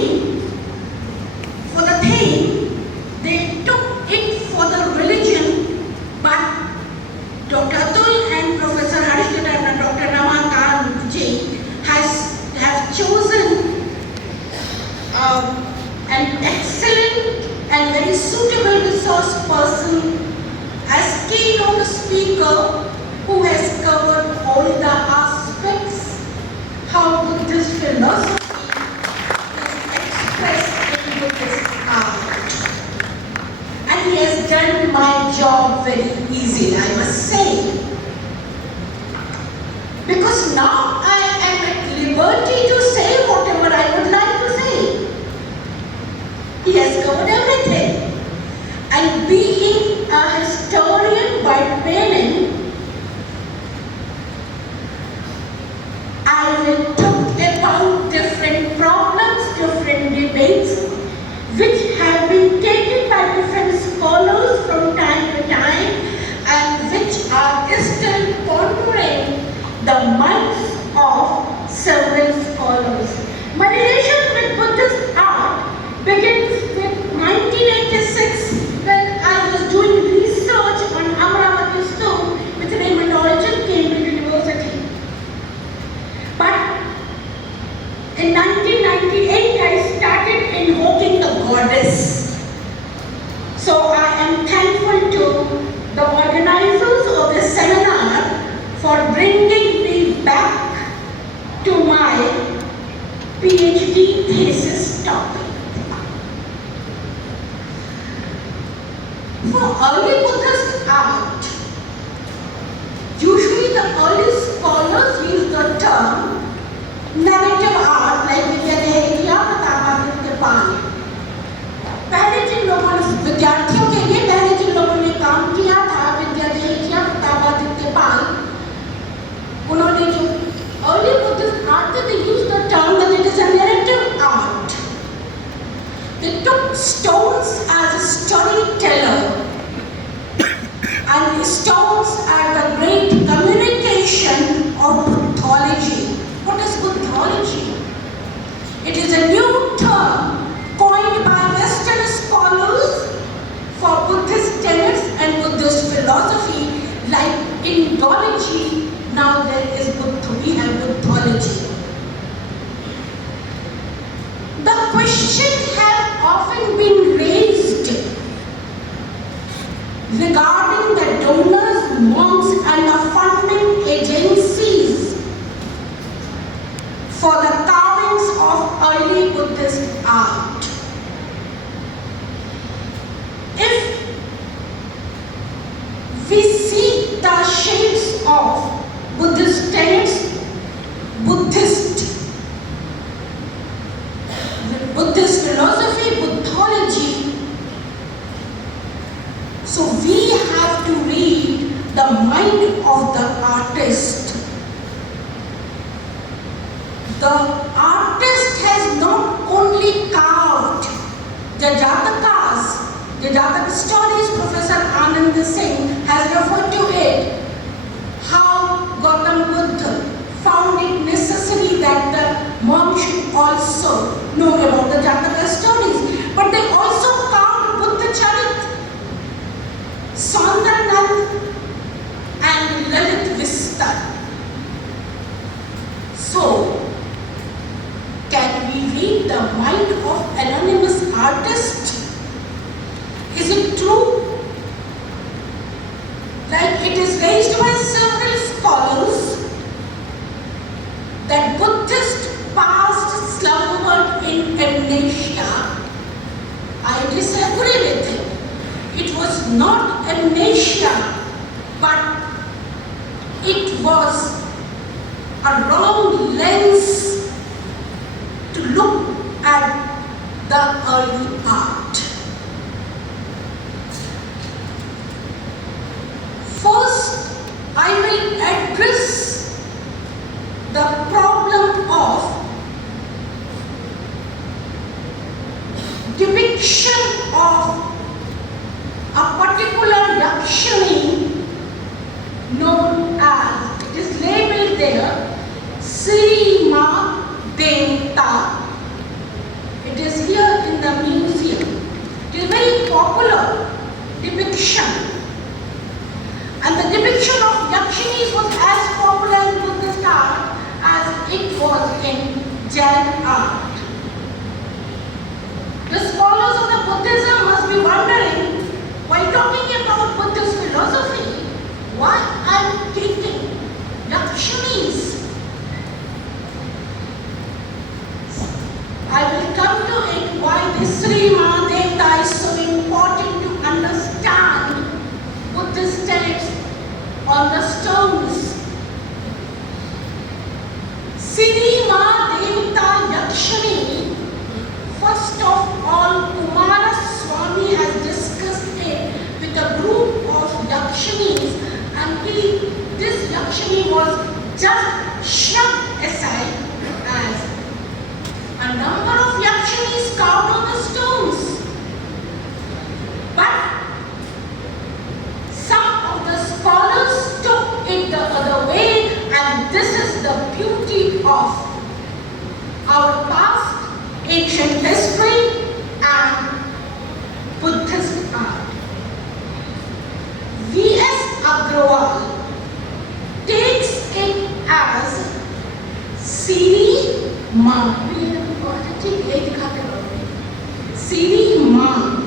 theme, for the theme, they took it for the religion, but Dr. Atul and Professor Harish Gadar and Dr. Ramakant ji have chosen an excellent and very suitable resource person as keynote speaker who has covered all the aspects how Buddhist philosophy is expressed in Buddhist art. And he has done my job very easily, I must say. Because now I am at liberty to say whatever I would like to say. He has covered everything. And being a historian by training, I will talk about different problems, different debates, which have been taken by different scholars from time to time, and which are still pondering the minds of several scholars. My relation with Buddhist art begins with 1986 when I was doing research on Amaravati stone with Raymond Origin, Cambridge University. But in 1998 I started invoking the goddess. So I am thankful to the organizers of this seminar for bringing me back to my PhD thesis topic. For early Buddhist art, usually the early scholars use the term narrative art like Vidya Patavaditya Pal. पहले जिन लोगों ने विद्यार्थियों के लिए पहले जिन लोगों ने काम किया था विद्या Patavaditya Pal, उन्होंने जो early Buddhist art they use the term that it is a narrative art. They took stones as a storyteller, and stones are the great communication of Buddhology. What is Buddhology? It is a new term coined by Western scholars for Buddhist tenets and Buddhist philosophy, like Indology. Now we have Buddhology. The question have often been raised regarding the donors, monks and the funding agencies for the carvings of early Buddhist art. If we see the shapes of Buddhist tenets, Buddhist philosophy, Buddhology, so we have to read the mind of the artist. The artist has not only carved the Jatakas, the Jataka stories, Professor Anand Singh has referred to it, how Gautam Buddha found it necessary that the monk should also know about the Jataka stories. But they also carved Buddha Charit, Saundaranand and Lalit Vistar. So, can we read the mind of anonymous artist? Is it true? Like it is raised by several scholars that Buddhist past slumbered in amnesia. I disagree with it. It was not amnesia, but it was a wrong lens to look at the early art. First, I will address the problem of depiction of a particular Yakshani known as, it is labeled there, Sri Ma Devta. It is here in the museum. It is a very popular depiction. And the depiction of Yakshinis was as popular in Buddhist art as it was in Jain art. The scholars of the Buddhism must be wondering, while talking about Buddhist philosophy, why I am taking Yakshinis. I will come to it why this Sri Mahadevta is so important to understand Buddhist texts on the stones. Sri Mahadevta Yakshini, first of all, Kumara Swami has discussed it with a group of Yakshinis until this Yakshini was just shoved aside as a number of Yakshinis carved on the stones. But some of the scholars took it the other way, and this is the beauty of our past, ancient history and Buddhist art. V.S. Agrawal takes it as Siri Ma. Siri Ma.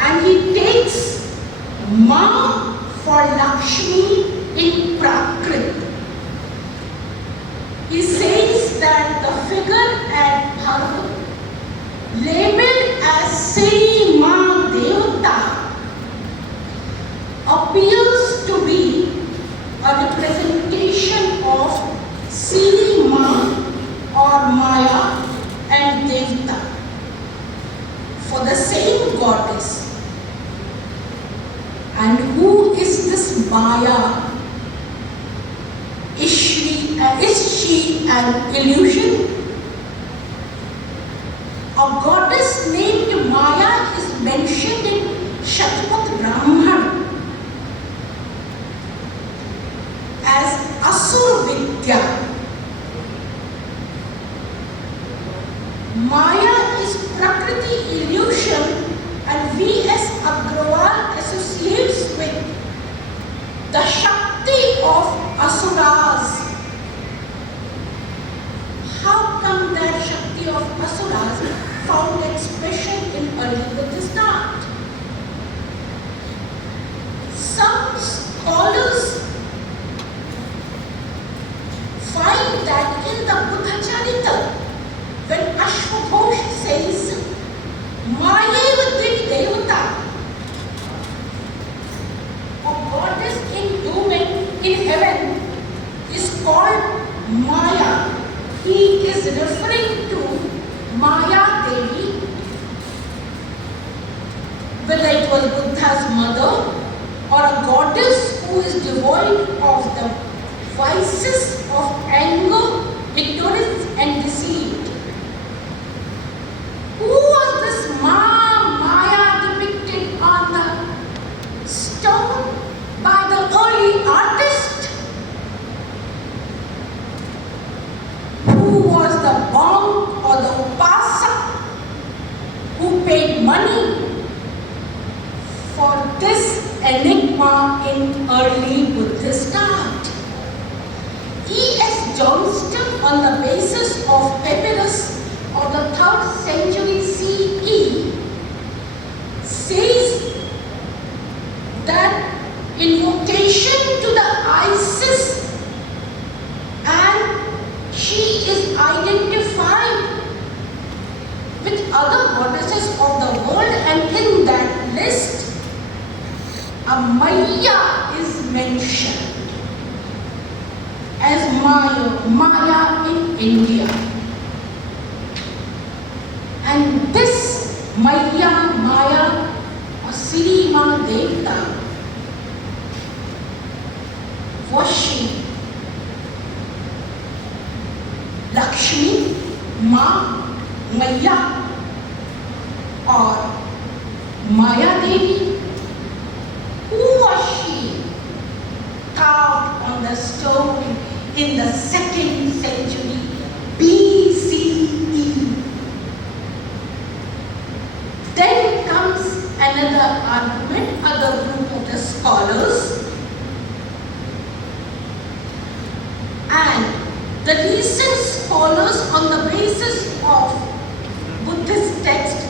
And he takes Ma for Lakshmi in Prakrit. He says that the figure at Bharat, labeled as Sri Ma Devata, appears to be a representation of Sri Ma or Maya and Devta for the same goddess. And who is this Maya? Is she an illusion? A goddess named Maya is mentioned in Shatpat Brahman as Asur Vidya. Maya is Prakriti illusion, and V.S. Agrawal associates with the Shakti of Asuras. How come that Shakti of Asuras found expression in early Buddhist art? Some scholars find that in the Buddha Charita, when Ashwaghosh says, Mayeva Devi Devata, a goddess in heaven is called Maya. He is referring to Maya Devi, whether it was Buddha's mother or a goddess who is devoid of the vices of anger, ignorance and deceit. Who was this Maya depicted on the stone by the early artist? Who was the monk or the upasak who paid money for this enigma in early Buddhist art? E.S. Johnston, on the basis of papyrus of the 3rd century CE, says that invocation to the Isis, and she is identified with other goddesses of the world, and in that list a Maya is mentioned as Maya in India. And this Maya or Sri Mahadevta worship Lakshmi, Maya or Maya Devi. Who was she? Carved on the stone in the 2nd century BCE. other group of the scholars. And the recent scholars, on the basis of Buddhist text,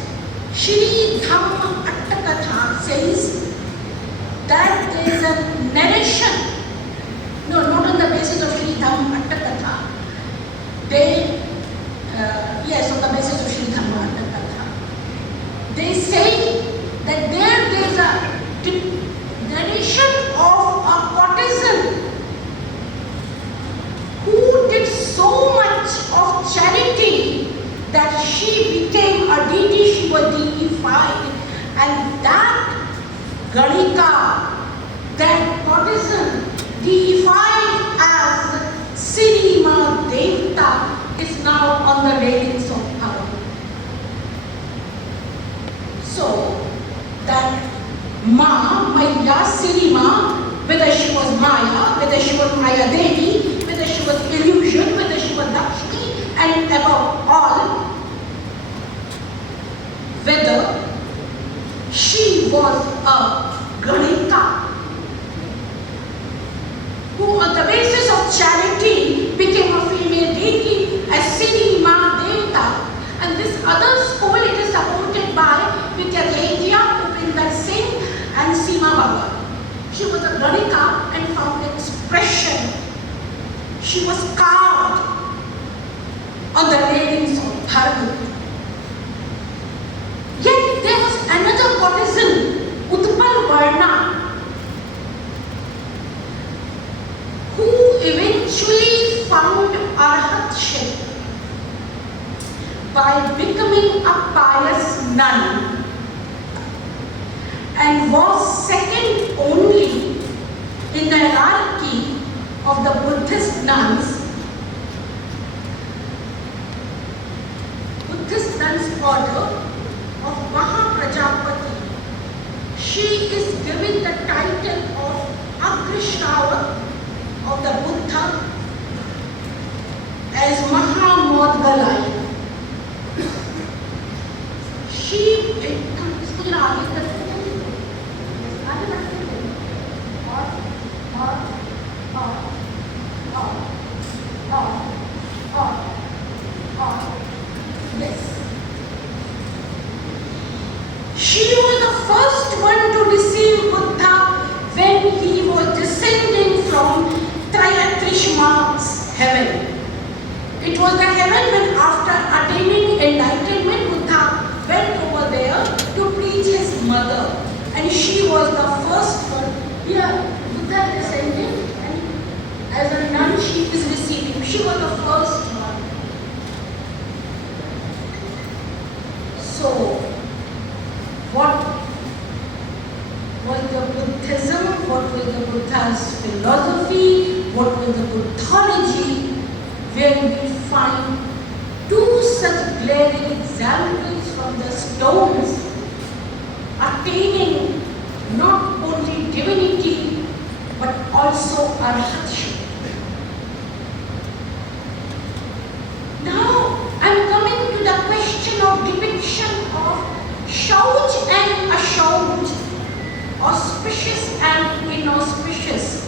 Shri Dhamma Attakatha says that there is a narration, no, not on the basis of Shri Dhamma Attakatha, yes, on the basis of Shri Dhamma Attakatha, they say that there is a narration of a courtesan who did so much of charity that she became a deity, she was deified, and that Ganika, that courtesan deified as Sirima Devta, is now on the railings of Bharat. So, that Maya Sirima, whether she was Maya, whether she was Maya Devi, whether she was illusion, whether she was Dakshini, and above all, whether she was a Ganika who on the basis of charity became a female deity as Sirima Devta, and this other school, it is supported by Vidyadeviya, Upinder Singh and Seema Baba. She was a Ganika and found expression. She was carved on the railings of Bharat. Yet there was another courtesan, Utpal Varna, who eventually found arhatship by becoming a pious nun and was second only in the hierarchy of the Buddhist nuns. Buddhist nuns order of Mahaprajapati. She is given the title of Agrishravat of the Buddha as Mahamodgalai. She She was the first one to receive Buddha when he was descending from Triatrishma's heaven. It was the heaven when after attaining enlightenment, Buddha went over there to preach his mother. And she was the first one. Here, Buddha descended and as a nun she is receiving. She was the first one. So, what was the Buddhism, what was the Buddha's philosophy, what was the Buddhology, where we find two such glaring examples from the stones attaining not only divinity but also arhatship. Now I am coming to the question of depiction of Shauch and Ashauch, auspicious and inauspicious.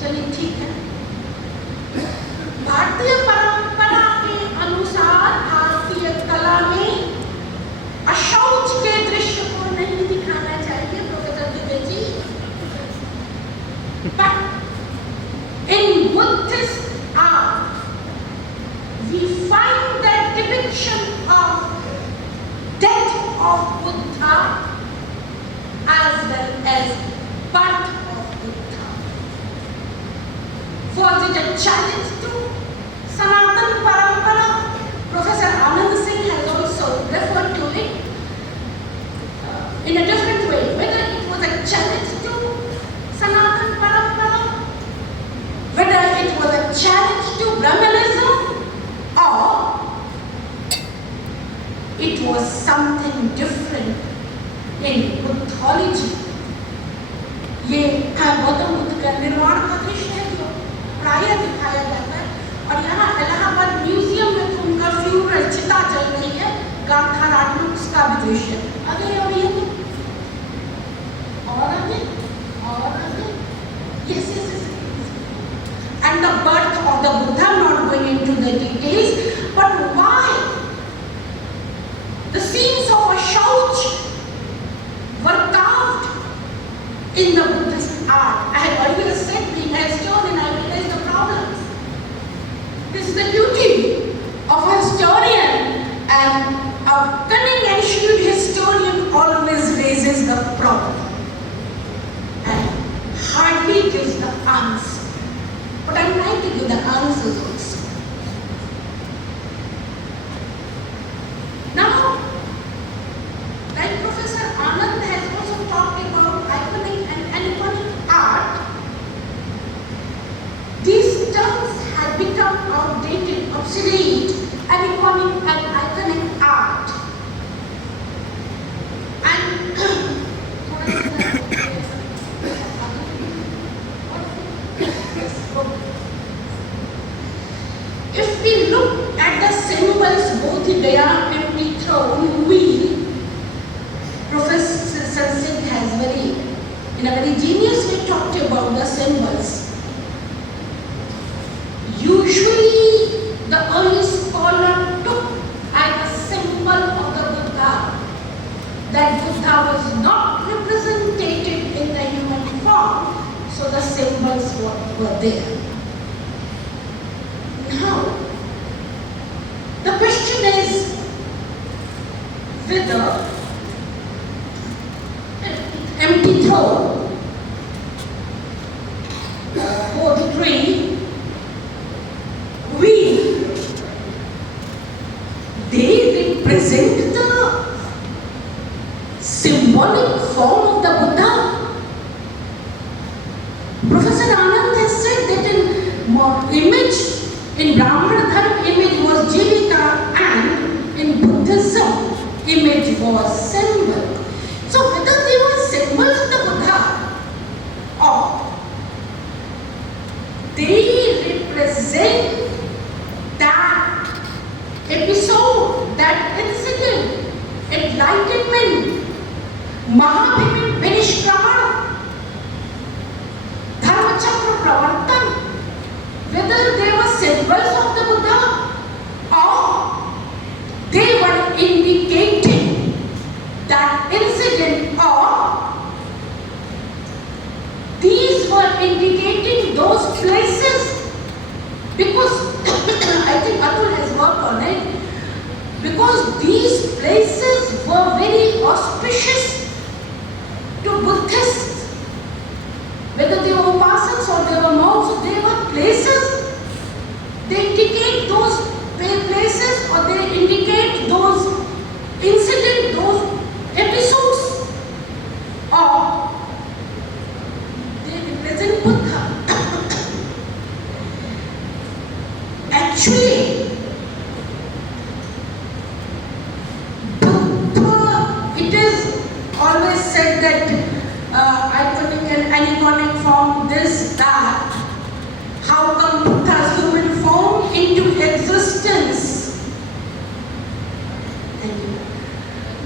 चलिए ठीक है। भारतीय परंपरा के अनुसार भारतीय कला में अशौच के दृश्य को नहीं दिखाना चाहिए professor Dubey ji. But in Buddhist art, we find the depiction of death of Buddha as well as birth of Buddha. Was it a challenge to Sanatana Parampara? Professor Anand Singh has also referred to it in a different way. Whether it was a challenge to Sanatana Parampara, whether it was a challenge to Brahmanism, or it was something different in Buddhology. ये गौतम बुद्ध का निर्वाण का दृश्य है जो प्रायः दिखाया जाता है और यहाँ इलाहाबाद उसका भी दृश्य आगे और ये और आगे yes yes yes and the birth of the Buddha, not going into the details, but why the scenes of a shouch were carved in the Buddhist art. I had earlier said being a historian, I realized the problems. This is the beauty of a historian, and a cunning and shrewd historian always raises the problem and hardly gives the answer. But I'm trying to give the answers also. Now, like Professor Anand has also talked about iconic and aniconic art, these terms have become outdated, obsolete, aniconic and iconic art. If we look at the symbols both in Daya and Throne wheel, Professor Sansingh has in a very genius way talked about the symbols. Usually, the early scholar took as a symbol of the Buddha that Buddha was not represented in the human form, so the symbols were there. Now, the question is whether empty throne, poetry, they represent the symbolic form of the Buddha. Professor Anand has said that in Brahmana Dharma image was Jivika, and in Buddhism image was symbol. So whether they were symbols of the Buddha or they represent that episode, that incident, enlightenment, Mahabhinishkamana, Dharma Chakra Pravartan, whether they were symbols of the Buddha or they were indicating that incident, or these were indicating those places, because I think Atul has worked on it, because these places were very auspicious to Buddhists, whether they were Upasaks or they were monks, they were places, they indicate those places or they indicate those incidents, those episodes, or they represent Buddha. Actually, Buddha, it is always said that iconic and aniconic form, this, that. How come Buddha's human form into existence?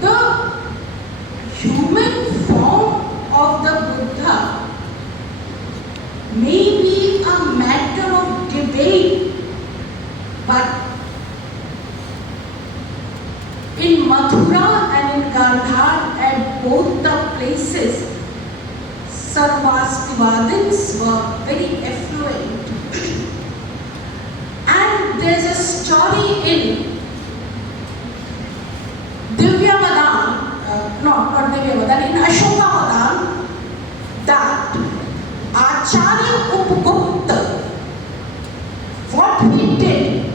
The human form of the Buddha may be a matter of debate, but in Mathura and in Gandhar, at both the places, Sarvastivadins were very affluent. And there's a story in Divyavadan, not Divyavadan, in Ashokavadan, that Acharya Upgupta, what he did,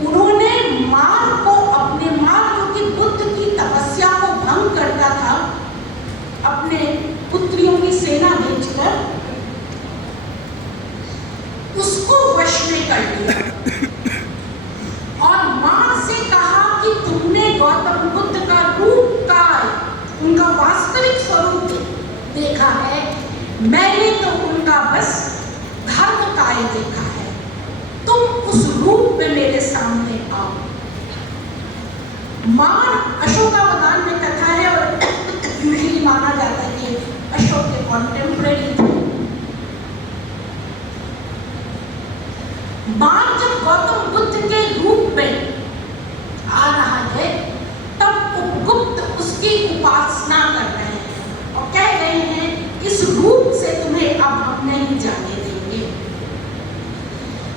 उन्होंने मार को, अपने मार जो कि बुद्ध की तपस्या को भंग करता था, अपने पुत्रियों की सेना भेजकर उसको वश में कर लिया और मां से कहा कि तुमने गौतम बुद्ध का रूप का, उनका वास्तविक स्वरूप देखा है, मैंने तो उनका बस धर्म काय देखा है, तुम उस रूप में मेरे सामने आओ। मां अशोकावदान में मार्ग जब गौतम बुद्ध के रूप में आ रहा है, तब उपगुप्त उसकी उपासना कर रहे हैं और कह रहे हैं इस रूप से तुम्हें अब हम नहीं जाने देंगे।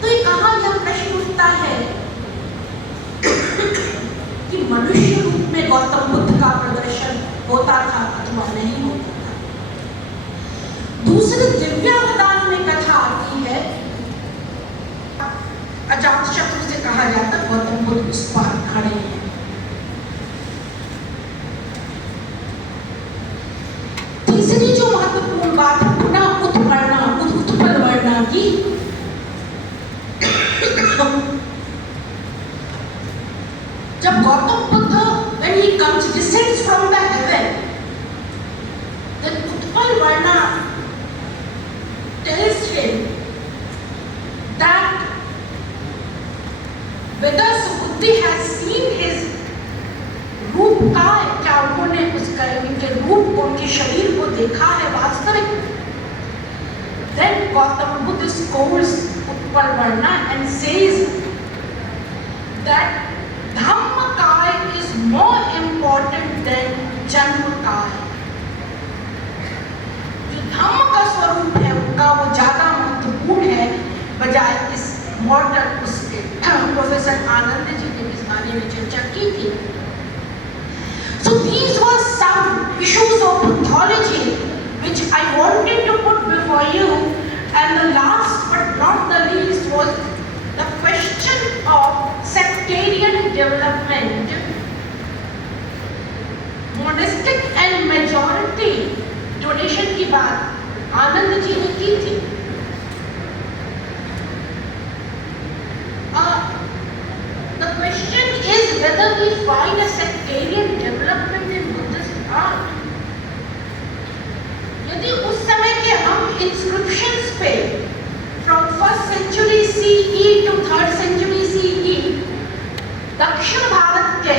तो ये कहाँ यह प्रश्न उठता है कि मनुष्य रूप में गौतम बुद्ध का प्रदर्शन होता था अथवा नहीं होता था। दूसरे दिव्यावतार में कथा आती है, अजातशत्रु से कहा जाता गौतम बुद्ध उस पार खड़े हैं। तीसरी जो महत्वपूर्ण बात पुनः उत्पल वर्णा की, जब Gautam Buddha when he comes descends from the heaven, then Utpal वर्णा tells him that whether Subuddhi has seen his रूप का, क्या उन्होंने उनके रूप को, उनके शरीर को देखा है वास्तविक। Then Gautam Buddha scolds Utpal वर्णा and says that Dhammakaya is more important than Janmakaya। जो धम्म का स्वरूप है उनका वो ज्यादा महत्वपूर्ण है बजाय इस मॉडर्न उसके। प्रोफेसर आनंद जी ने इस बारे में चर्चा की थी। So these were some issues of pathology which I wanted to put before you, and the last but not the least was the question of sectarian development, monastic and majority donation की बात आनंद जी ने की थी। The question is whether we find a sectarian development in Buddhist art। यदि उस समय के हम inscriptions पे from 1st century CE to 3rd century CE दक्षिण भारत के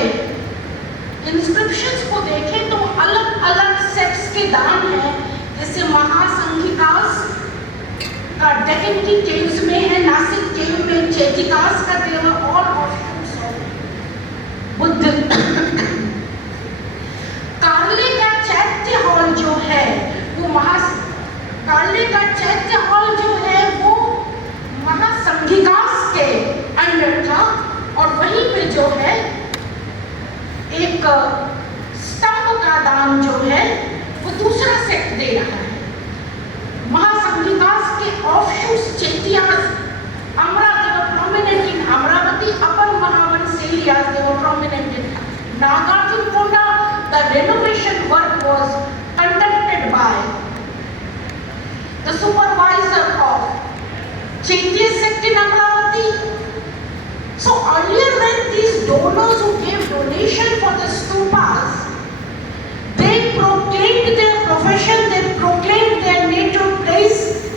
inscriptions को देखें तो अलग अलग सेक्ट्स के दान हैं, जैसे महासंघिकास का डेक्कन की केव्स में है, नासिक केव में चेतिकास का देव और बुद्ध। कार्ले का चैत्य हॉल जो है वो कार्ले का चैत्य हॉल जो है वो महासंघिकास के अंडर था, और वहीं पे जो है एक स्तंभ का दान जो है वो दूसरा सेक्ट दे रहा है। महासंघिकास के offshoots चेतियास Amra, they were prominent in Amravati, Upper Mahavan Selias, they were prominent in Nagarjunakonda. The renovation work was conducted by the supervisor of Chaitya sect in Amravati. So earlier when these donors who gave donation for the stupas, they proclaimed their profession, they proclaimed their native place,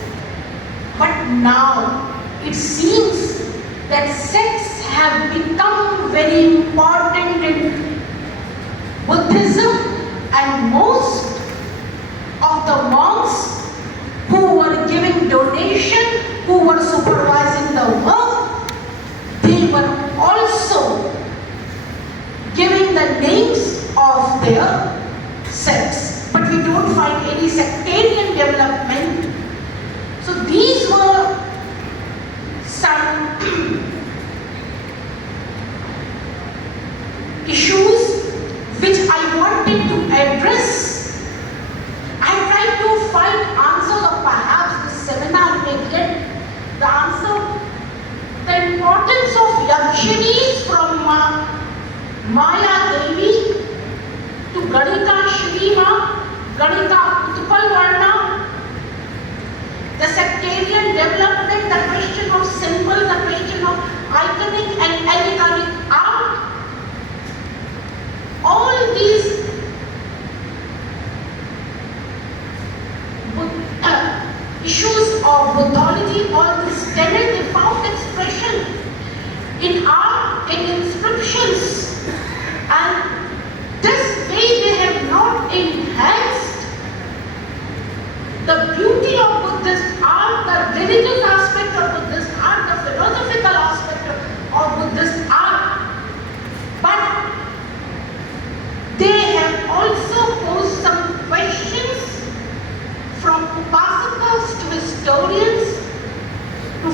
but now it seems that sects have become very important in Buddhism, and most of the monks who were giving donation, who were supervising the work, they were also giving the names of their sects. But we don't find any sectarian development. So these were some issues which I wanted to address. I tried to find answers, or perhaps this seminar may get the answer. The importance of Yakshinis from Maya Devi to Ganika Shrima, Ganika Utpal Varna, the sectarian development, the question of symbol, the question of iconic and alegoric art, all these issues of Buddhology, all these tenets, they found expression in art, in inscriptions,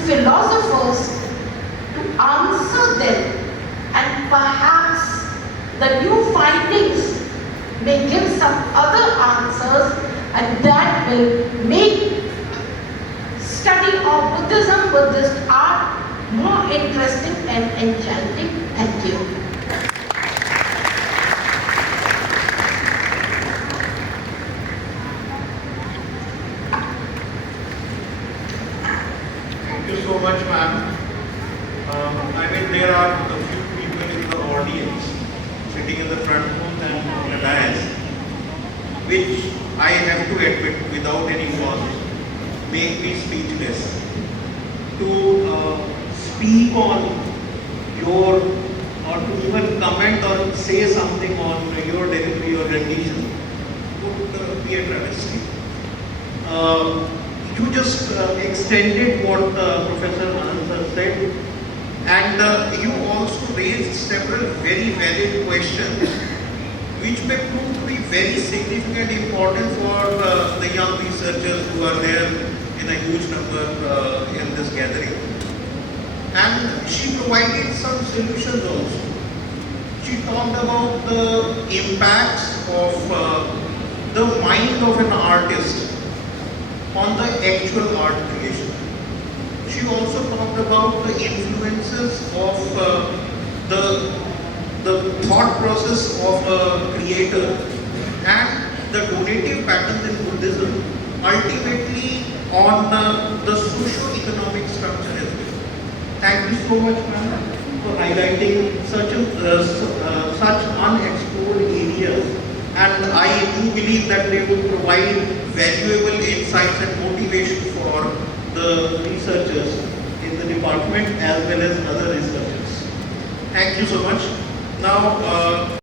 philosophers to answer them, and perhaps the new findings may give some other answers, and that will make study of Buddhism, Buddhist art more interesting and enchanting. Thank you. Thank you so much, ma'am. I mean, there are a few people in the audience sitting in the front booth and on the dais, which I have to admit, without any fault, make me speechless. To speak on your, or to even comment or say something on your delivery or rendition would be a travesty. You just extended what Professor Anand sir said, and you also raised several very valid questions which may prove to be very significant and important for the young researchers who are there in a huge number in this gathering. And she provided some solutions also. She talked about the impacts of the mind of an artist on the actual art creation. She also talked about the influences of the thought process of a creator and the donative patterns in Buddhism, ultimately on the socio-economic structure as well. Thank you so much, ma'am, for highlighting such unexplored areas, and I do believe that they will provide valuable insights and motivation for the researchers in the department as well as other researchers. Thank you so much. Now,